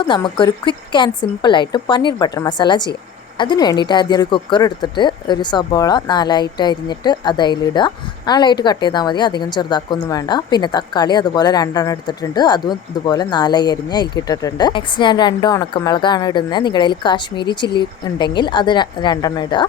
അപ്പോൾ നമുക്കൊരു quick and സിമ്പിളായിട്ട് പനീർ ബട്ടർ മസാല ചെയ്യാം. അതിന് വേണ്ടിയിട്ട് ആദ്യം ഒരു കുക്കർ എടുത്തിട്ട് ഒരു സബോള 4ആയിട്ട് അരിഞ്ഞിട്ട് അത് അതിലിടുക. 4ആയിട്ട് കട്ട് ചെയ്താൽ മതി, അധികം ചെറുതാക്കൊന്നും വേണ്ട. പിന്നെ തക്കാളി അതുപോലെ 2 എടുത്തിട്ടുണ്ട്, അതും ഇതുപോലെ 4ആയി അരിഞ്ഞ് അതിലേക്ക് ഇട്ടിട്ടുണ്ട്. നെക്സ്റ്റ് ഞാൻ 2 ഉണക്കമുളകാണ് ഇടുന്നത്. നിങ്ങളുടെ കയ്യിൽ കാശ്മീരി ചില്ലി ഉണ്ടെങ്കിൽ അത് 2 ഇടുക.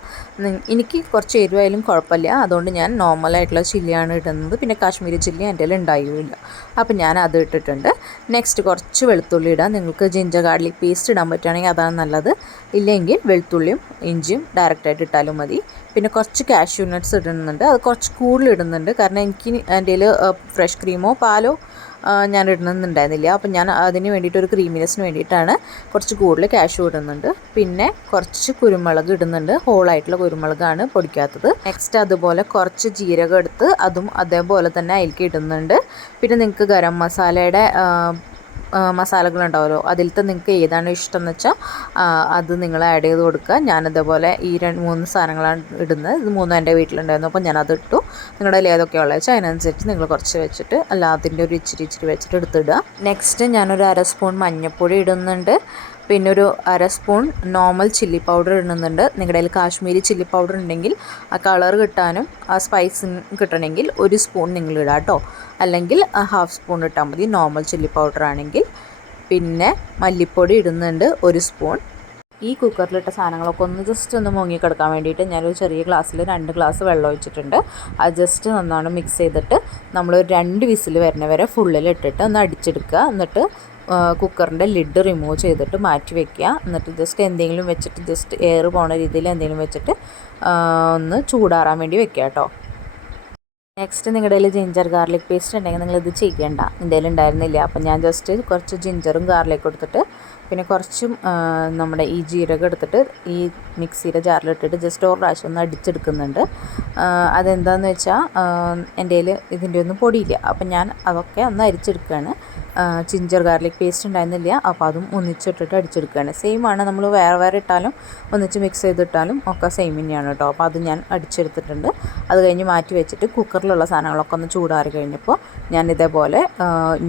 എനിക്ക് കുറച്ച് എരിവായാലും കുഴപ്പമില്ല, അതുകൊണ്ട് ഞാൻ നോർമലായിട്ടുള്ള ചില്ലിയാണ് ഇടുന്നത്. പിന്നെ കാശ്മീരി ചില്ലി എൻ്റെ കയ്യിൽ ഉണ്ടായില്ല, അപ്പോൾ ഞാൻ അത് ഇട്ടിട്ടുണ്ട്. നെക്സ്റ്റ് കുറച്ച് വെളുത്തുള്ളി ഇടാം. നിങ്ങൾക്ക് ജിഞ്ചർ ഗാർലിക് പേസ്റ്റ് ഇടാൻ പറ്റുകയാണെങ്കിൽ അതാണ് നല്ലത്. ഇല്ലെങ്കിൽ വെളുത്തുള്ളിയും ഇഞ്ചിയും ഡയറക്റ്റായിട്ട് ഇട്ടാലും മതി. പിന്നെ കുറച്ച് കാഷ്യൂ നട്ട്സ് ഇടുന്നുണ്ട്, അത് കുറച്ച് കൂടുതൽ ഇടുന്നുണ്ട്, കാരണം എനിക്ക് എൻ്റെ കയ്യിൽ ഫ്രഷ് ക്രീമോ പാലോ ഞാൻ ഇടണമെന്നുണ്ടായിരുന്നില്ല. അപ്പം ഞാൻ അതിന് വേണ്ടിയിട്ട് ഒരു ക്രീമിനെസ്സിന് വേണ്ടിയിട്ടാണ് കുറച്ച് കൂടുതൽ കാഷ്യൂ ഇടുന്നുണ്ട്. പിന്നെ കുറച്ച് കുരുമുളക് ഇടുന്നുണ്ട്, ഹോളായിട്ടുള്ള കുരുമുളകാണ്, പൊടിക്കാത്തത്. നെക്സ്റ്റ് അതുപോലെ കുറച്ച് ജീരകം എടുത്ത് അതും അതേപോലെ തന്നെ അതിലേക്ക് ഇടുന്നുണ്ട്. പിന്നെ നിങ്ങൾക്ക് ഗരം മസാലയുടെ മസാലകളുണ്ടാവുമല്ലോ, അതിലത്തെ നിങ്ങൾക്ക് ഏതാണ് ഇഷ്ടം എന്ന് വെച്ചാൽ അത് നിങ്ങൾ ആഡ് ചെയ്ത് കൊടുക്കുക. ഞാനതേപോലെ ഈ 3 സാധനങ്ങളാണ് ഇടുന്നത്. ഇത് 3 എൻ്റെ വീട്ടിലുണ്ടായിരുന്നു, അപ്പോൾ ഞാനത് ഇട്ടു. നിങ്ങളുടെ കയ്യിൽ ഏതൊക്കെയുള്ള വെച്ചാൽ അതിനനുസരിച്ച് നിങ്ങൾ കുറച്ച് വെച്ചിട്ട് അതിൻ്റെ ഒരു ഇച്ചിരി വെച്ചിട്ട് എടുത്തിടുക. നെക്സ്റ്റ് ഞാനൊരു 1/2 സ്പൂൺ മഞ്ഞൾപ്പൊടി ഇടുന്നുണ്ട്. പിന്നെ ഒരു 1/2 സ്പൂൺ നോർമൽ ചില്ലി പൗഡർ ഇടുന്നുണ്ട്. നിങ്ങളുടെ കയ്യിൽ കാശ്മീരി ചില്ലി പൗഡർ ഉണ്ടെങ്കിൽ ആ കളർ കിട്ടാനും ആ സ്പൈസ് കിട്ടണമെങ്കിൽ 1 സ്പൂൺ നിങ്ങൾ ഇടുക കേട്ടോ, അല്ലെങ്കിൽ 1/2 സ്പൂൺ ഇട്ടാൽ മതി നോർമൽ ചില്ലി പൗഡർ ആണെങ്കിൽ. പിന്നെ മല്ലിപ്പൊടി ഇടുന്നുണ്ട് 1 സ്പൂൺ. ഈ കുക്കറിലിട്ട സാധനങ്ങളൊക്കെ ഒന്ന് ജസ്റ്റ് ഒന്ന് മുങ്ങിക്കിടക്കാൻ വേണ്ടിയിട്ട് ഞാനൊരു ചെറിയ ഗ്ലാസ്സിൽ 2 ഗ്ലാസ് വെള്ളം ഒഴിച്ചിട്ടുണ്ട്. അത് ജസ്റ്റ് നന്നാണ് മിക്സ് ചെയ്തിട്ട് നമ്മൾ 2 വിസിൽ വരുന്ന വരെ ഫുള്ളിലിട്ടിട്ട് ഒന്ന് അടിച്ചെടുക്കുക. എന്നിട്ട് കുക്കറിൻ്റെ ലിഡ് റിമൂവ് ചെയ്തിട്ട് മാറ്റി വെക്കുക. എന്നിട്ട് ജസ്റ്റ് എന്തെങ്കിലും വെച്ചിട്ട് ജസ്റ്റ് എയർ പോണ രീതിയിൽ എന്തെങ്കിലും വെച്ചിട്ട് ഒന്ന് ചൂടാറാൻ വേണ്ടി വെക്കുക കേട്ടോ. നെക്സ്റ്റ് നിങ്ങളുടെ കയ്യിൽ ജിഞ്ചർ ഗാർലിക് പേസ്റ്റ് ഉണ്ടെങ്കിൽ നിങ്ങളിത് ചെയ്യേണ്ട, എൻ്റെ കയ്യിൽ ഉണ്ടായിരുന്നില്ല. അപ്പം ഞാൻ ജസ്റ്റ് കുറച്ച് ജിഞ്ചറും ഗാർലിക്കും എടുത്തിട്ട് പിന്നെ കുറച്ചും നമ്മുടെ ഈ ജീരകം എടുത്തിട്ട് ഈ മിക്സിയുടെ ജാറിലിട്ടിട്ട് ജസ്റ്റ് ഒരു പ്രാവശ്യം ഒന്ന് അടിച്ചെടുക്കുന്നുണ്ട്. അതെന്താണെന്ന് വെച്ചാൽ എൻ്റെ കയ്യിൽ ഇതിൻ്റെ ഒന്നും പൊടിയില്ല, അപ്പം ഞാൻ അതൊക്കെ ഒന്ന് അരിച്ചെടുക്കുകയാണ്. ജിഞ്ചർ ഗാർലിക് പേസ്റ്റ് ഉണ്ടായിരുന്നില്ല, അപ്പോൾ അതും ഒന്നിച്ചിട്ടിട്ട് അടിച്ചെടുക്കുകയാണ്. സെയിം ആണ്, നമ്മൾ വേറെ ഇട്ടാലും ഒന്നിച്ച് മിക്സ് ചെയ്തിട്ടാലും ഒക്കെ സെയിം തന്നെയാണ് കേട്ടോ. അപ്പോൾ അത് ഞാൻ അടിച്ചെടുത്തിട്ടുണ്ട്. അത് കഴിഞ്ഞ് മാറ്റി വെച്ചിട്ട് കുക്കറിലുള്ള സാധനങ്ങളൊക്കെ ഒന്ന് ചൂടാറി കഴിഞ്ഞപ്പോൾ ഞാൻ ഇതേപോലെ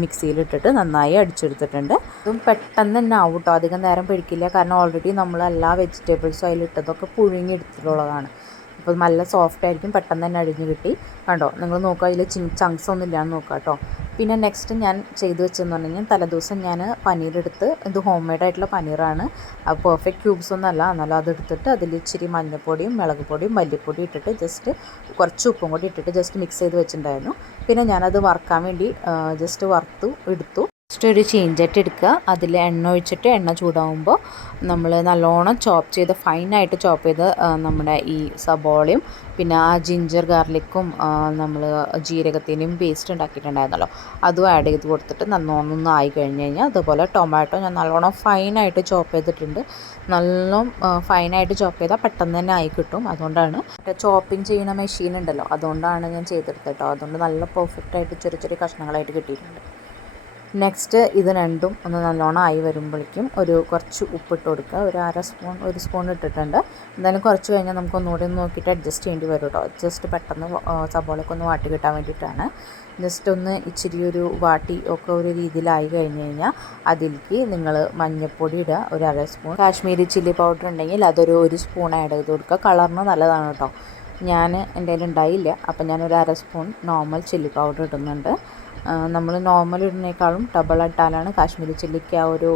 മിക്സിയിലിട്ടിട്ട് നന്നായി അടിച്ചെടുത്തിട്ടുണ്ട്. അതും പെട്ടെന്ന് തന്നെ ആവും കേട്ടോ, അധികം നേരം പിടിക്കില്ല, കാരണം ഓൾറെഡി നമ്മൾ എല്ലാ വെജിറ്റബിൾസും അതിലിട്ടതൊക്കെ പുഴുങ്ങിയെടുത്തിട്ടുള്ളതാണ്. അപ്പോൾ നല്ല സോഫ്റ്റ് ആയിരിക്കും, പെട്ടെന്ന് തന്നെ അടിഞ്ഞ് കിട്ടി. കണ്ടോ, നിങ്ങൾ നോക്കുക, അതിൽ ചങ്ക്സ് ഒന്നും ഇല്ലാന്ന് നോക്കുക കേട്ടോ. പിന്നെ നെക്സ്റ്റ് ഞാൻ ചെയ്ത് വെച്ചെന്ന് പറഞ്ഞു കഴിഞ്ഞാൽ തലേദിവസം ഞാൻ പനീരെടുത്ത്, ഇത് ഹോം മെയ്ഡ് ആയിട്ടുള്ള പനീറാണ്, അത് പെർഫെക്റ്റ് ക്യൂബ്സ് ഒന്നും അല്ല, എന്നാലും അതെടുത്തിട്ട് അതിൽ ഇച്ചിരി മഞ്ഞൾപ്പൊടിയും മുളക് പൊടിയും മല്ലിപ്പൊടിയും ഇട്ടിട്ട് ജസ്റ്റ് കുറച്ച് ഉപ്പും കൂടി ഇട്ടിട്ട് ജസ്റ്റ് മിക്സ് ചെയ്ത് വെച്ചിട്ടുണ്ടായിരുന്നു. പിന്നെ ഞാനത് വറുക്കാൻ വേണ്ടി ജസ്റ്റ് എടുത്തു. ജസ്റ്റ് ഒരു ചീഞ്ചട്ടി എടുക്കുക, അതിൽ എണ്ണ ഒഴിച്ചിട്ട് എണ്ണ ചൂടാകുമ്പോൾ നമ്മൾ നല്ലോണം ഫൈനായിട്ട് ചോപ്പ് ചെയ്ത് നമ്മുടെ ഈ സബോളയും പിന്നെ ആ ജിഞ്ചർ ഗാർലിക്കും നമ്മൾ ജീരകത്തിൻ്റെയും പേസ്റ്റ് ഉണ്ടാക്കിയിട്ടുണ്ടായിരുന്നല്ലോ, അതും ആഡ് ചെയ്ത് കൊടുത്തിട്ട് നല്ലോണം ഒന്ന് ആയി കഴിഞ്ഞ് കഴിഞ്ഞാൽ അതുപോലെ ടൊമാറ്റോ ഞാൻ നല്ലോണം ഫൈനായിട്ട് ചോപ്പ് ചെയ്തിട്ടുണ്ട്. നല്ലോണം ഫൈനായിട്ട് ചോപ്പ് ചെയ്താൽ പെട്ടെന്ന് തന്നെ ആയി കിട്ടും. അതുകൊണ്ടാണ് ചോപ്പിംഗ് ചെയ്യുന്ന മെഷീൻ ഉണ്ടല്ലോ, അതുകൊണ്ടാണ് ഞാൻ ചെയ്തെടുത്തത് കേട്ടോ. അതുകൊണ്ട് നല്ല പെർഫെക്റ്റായിട്ട് ചെറിയ കഷ്ണങ്ങളായിട്ട് കിട്ടിയിട്ടുണ്ട്. നെക്സ്റ്റ് ഇത് രണ്ടും ഒന്ന് നല്ലോണം ആയി വരുമ്പോഴേക്കും കുറച്ച് ഉപ്പിട്ട് കൊടുക്കുക. ഒരു സ്പൂൺ ഇട്ടിട്ടുണ്ട്. എന്തായാലും കുറച്ച് കഴിഞ്ഞാൽ നമുക്ക് ഒന്നുകൂടി നോക്കിയിട്ട് അഡ്ജസ്റ്റ് ചെയ്യേണ്ടി വരും കേട്ടോ. ജസ്റ്റ് പെട്ടെന്ന് സബോളയൊക്കെ ഒന്ന് വാട്ടി കിട്ടാൻ വേണ്ടിയിട്ടാണ്. ജസ്റ്റ് ഒന്ന് ഇച്ചിരി ഒരു വാട്ടി ഒക്കെ ഒരു രീതിയിലായി കഴിഞ്ഞ് കഴിഞ്ഞാൽ അതിലേക്ക് നിങ്ങൾ മഞ്ഞൾപ്പൊടി ഇടുക, ഒരു 1/2 സ്പൂൺ. കാശ്മീരി ചില്ലി പൗഡർ ഉണ്ടെങ്കിൽ ഒരു സ്പൂൺ ആഡ് ചെയ്ത് കൊടുക്കുക, കളറിന് നല്ലതാണ് കേട്ടോ. എൻ്റെ കയ്യിൽ ഉണ്ടായില്ല, അപ്പം ഞാനൊരു 1/2 സ്പൂൺ നോർമൽ ചില്ലി പൗഡർ ഇടുന്നുണ്ട്. നമ്മൾ നോർമൽ ഇടുന്നേക്കാളും ഡബിൾ ഇട്ടാലാണ് കാശ്മീരി ചില്ലിക്ക് ആ ഒരു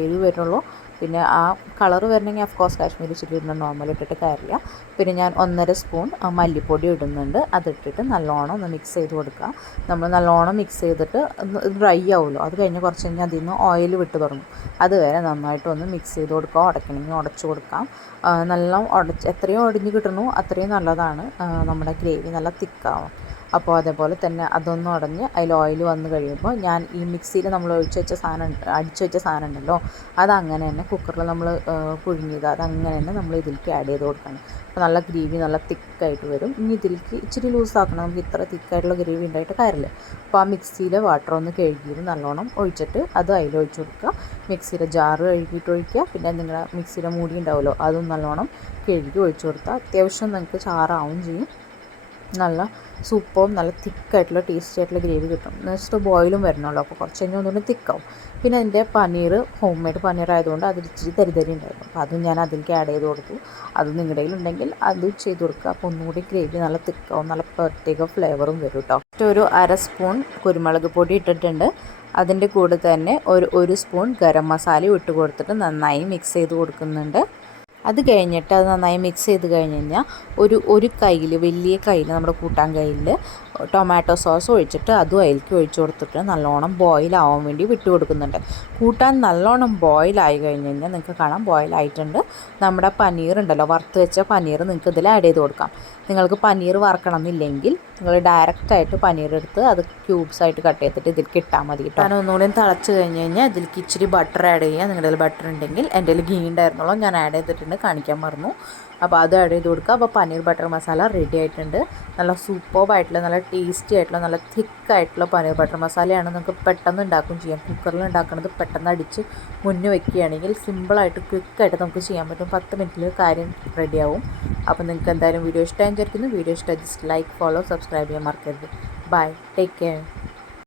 എരിവ് വരുള്ളൂ. പിന്നെ ആ കളർ വരണമെങ്കിൽ ഓഫ്കോഴ്സ് കാശ്മീരി ചില്ലി ഇടുന്ന നോർമൽ ഇട്ടിട്ട് കാര്യമില്ല. പിന്നെ ഞാൻ 1/2 സ്പൂൺ മല്ലിപ്പൊടി ഇടുന്നുണ്ട്, അതിട്ടിട്ട് നല്ലോണം ഒന്ന് മിക്സ് ചെയ്ത് കൊടുക്കുക. നമ്മൾ നല്ലോണം മിക്സ് ചെയ്തിട്ട് ഡ്രൈ ആവുമല്ലോ, അത് കഴിഞ്ഞ് കുറച്ച് കഴിഞ്ഞാൽ അതിൽ നിന്ന് ഓയിൽ വിട്ട് തുടങ്ങും. അതുവരെ നന്നായിട്ട് ഒന്ന് മിക്സ് ചെയ്ത് കൊടുക്കുക. ഉടയ്ക്കണമെങ്കിൽ ഉടച്ച് കൊടുക്കാം. എത്രയും ഒടിഞ്ഞ് കിട്ടണോ അത്രയും നല്ലതാണ്, നമ്മുടെ ഗ്രേവി നല്ല തിക്കാവും. അപ്പോൾ അതേപോലെ തന്നെ അതൊന്നും ഉടഞ്ഞ് അതിൽ ഓയിൽ വന്ന് കഴിയുമ്പോൾ ഞാൻ ഈ മിക്സിയിൽ നമ്മൾ അടിച്ചു വെച്ച സാധനം ഉണ്ടല്ലോ, അതങ്ങനെ തന്നെ കുക്കറിൽ നമ്മൾ പുഴുങ്ങിയത് അതങ്ങനെ തന്നെ നമ്മൾ ഇതിലേക്ക് ആഡ് ചെയ്ത് കൊടുക്കണം. അപ്പോൾ നല്ല ഗ്രേവി നല്ല തിക്കായിട്ട് വരും. ഇനി ഇതിലേക്ക് ഇച്ചിരി ലൂസാക്കണം, നമുക്ക് ഇത്ര തിക്കായിട്ടുള്ള ഗ്രേവി ഉണ്ടായിട്ട് കാര്യമില്ല. അപ്പോൾ ആ മിക്സിയിലെ വാട്ടർ ഒന്ന് കഴുകിയത് നല്ലോണം ഒഴിച്ചിട്ട് അത് അതിലൊഴിച്ച് കൊടുക്കുക. മിക്സിയുടെ ജാറ് കഴുകിയിട്ട് ഒഴിക്കുക. പിന്നെ നിങ്ങളുടെ മിക്സിയുടെ മൂടി ഉണ്ടാവുമല്ലോ, അതും നല്ലോണം കഴുകി ഒഴിച്ച് കൊടുത്താൽ അത്യാവശ്യം നിങ്ങൾക്ക് ചാറാവും ചെയ്യും. നല്ല സൂപ്പറും നല്ല തിക്കായിട്ടുള്ള ടേസ്റ്റി ആയിട്ടുള്ള ഗ്രേവി കിട്ടും. നെക്സ്റ്റ് ബോയിലും വരണമല്ലോ, അപ്പോൾ കുറച്ച് കഴിഞ്ഞാൽ ഒന്നുകൂടി തിക്കാവും. പിന്നെ അതിൻ്റെ പനീർ ഹോം മെയ്ഡ് പനീർ ആയതുകൊണ്ട് അതിൽ ഇച്ചിരി തരി ഉണ്ടായിരുന്നു. അപ്പോൾ അതും ഞാൻ അതിലേക്ക് ആഡ് ചെയ്ത് കൊടുത്തു. അത് നിങ്ങളുടെ കയ്യിലുണ്ടെങ്കിൽ അത് ചെയ്ത് കൊടുക്കുക. അപ്പോൾ ഒന്നുകൂടി ഗ്രേവി നല്ല തിക്കാവും, നല്ല പ്രത്യേക ഫ്ലേവറും വരും കേട്ടോ. ഒരു 1/2 സ്പൂൺ കുരുമുളക് പൊടി ഇട്ടിട്ടുണ്ട്. അതിൻ്റെ കൂടെ തന്നെ ഒരു സ്പൂൺ ഗരം മസാലയും ഇട്ട് കൊടുത്തിട്ട് നന്നായി മിക്സ് ചെയ്ത് കൊടുക്കുന്നുണ്ട്. അത് കഴിഞ്ഞിട്ട് അത് നന്നായി മിക്സ് ചെയ്ത് കഴിഞ്ഞ് കഴിഞ്ഞാൽ ഒരു കയ്യിൽ, വലിയ കയ്യിൽ, നമ്മുടെ കൂട്ടാൻ കയ്യിൽ ടൊമാറ്റോ സോസ് ഒഴിച്ചിട്ട് അതും അതിലേക്ക് ഒഴിച്ച് കൊടുത്തിട്ട് നല്ലോണം ബോയിലാവാൻ വേണ്ടി വിട്ട് കൊടുക്കുന്നുണ്ട്. കൂട്ടാൻ നല്ലോണം ബോയിലായി കഴിഞ്ഞ് കഴിഞ്ഞാൽ നിങ്ങൾക്ക് കാണാം ബോയിലായിട്ടുണ്ട്. നമ്മുടെ പനീർ ഉണ്ടല്ലോ, വറുത്ത് വെച്ച പനീർ നിങ്ങൾക്ക് ഇതിൽ ആഡ് ചെയ്ത് കൊടുക്കാം. നിങ്ങൾക്ക് പനീർ വറക്കണം എന്നില്ലെങ്കിൽ നിങ്ങൾ ഡയറക്റ്റായിട്ട് പനീർ എടുത്ത് അത് ക്യൂബ്സായിട്ട് കട്ട് ചെയ്തിട്ട് ഇതിലേക്ക് ഇട്ടാൽ മതി കേട്ടോ. ഞാൻ ഒന്നുകൂടി തിളച്ച് കഴിഞ്ഞ് കഴിഞ്ഞാൽ ഇതിലേക്ക് ഇച്ചിരി ബട്ടർ ആഡ് ചെയ്യുക. നിങ്ങളുടെ കയ്യിൽ ബട്ടർ ഉണ്ടെങ്കിൽ, എൻ്റെ കയ്യിൽ ഗീ ഉണ്ടായിരുന്നുള്ളൂ, ഞാൻ ആഡ് ചെയ്തിട്ടുണ്ട്, കാണിക്കാൻ മറന്നു. അപ്പോൾ അത് ആഡ് ചെയ്ത് കൊടുക്കുക. അപ്പോൾ പനീർ ബട്ടർ മസാല റെഡി ആയിട്ടുണ്ട്. നല്ല സൂപ്പർബായിട്ടുള്ള, നല്ല ടേസ്റ്റി ആയിട്ടുള്ള, നല്ല തിക്കായിട്ടുള്ള പനീർ ബട്ടർ മസാലയാണ്. നമുക്ക് പെട്ടെന്ന് ഉണ്ടാക്കുകയും ചെയ്യാം. കുക്കറിൽ ഉണ്ടാക്കുന്നത് പെട്ടെന്ന് അടിച്ച് മുന്നേ വെക്കുകയാണെങ്കിൽ സിമ്പിളായിട്ട് ക്വിക്കായിട്ട് നമുക്ക് ചെയ്യാൻ പറ്റും. 10 മിനിറ്റിൽ കാര്യം റെഡിയാവും. അപ്പോൾ നിങ്ങൾക്ക് എന്തായാലും വീഡിയോ ഇഷ്ടമായി വിചാരിക്കുന്നു. വീഡിയോ ഇഷ്ടമായി ജസ്റ്റ് ലൈക്ക്, ഫോളോ, സബ്സ്ക്രൈബ് ചെയ്യാൻ മറക്കരുത്. Bye, take care.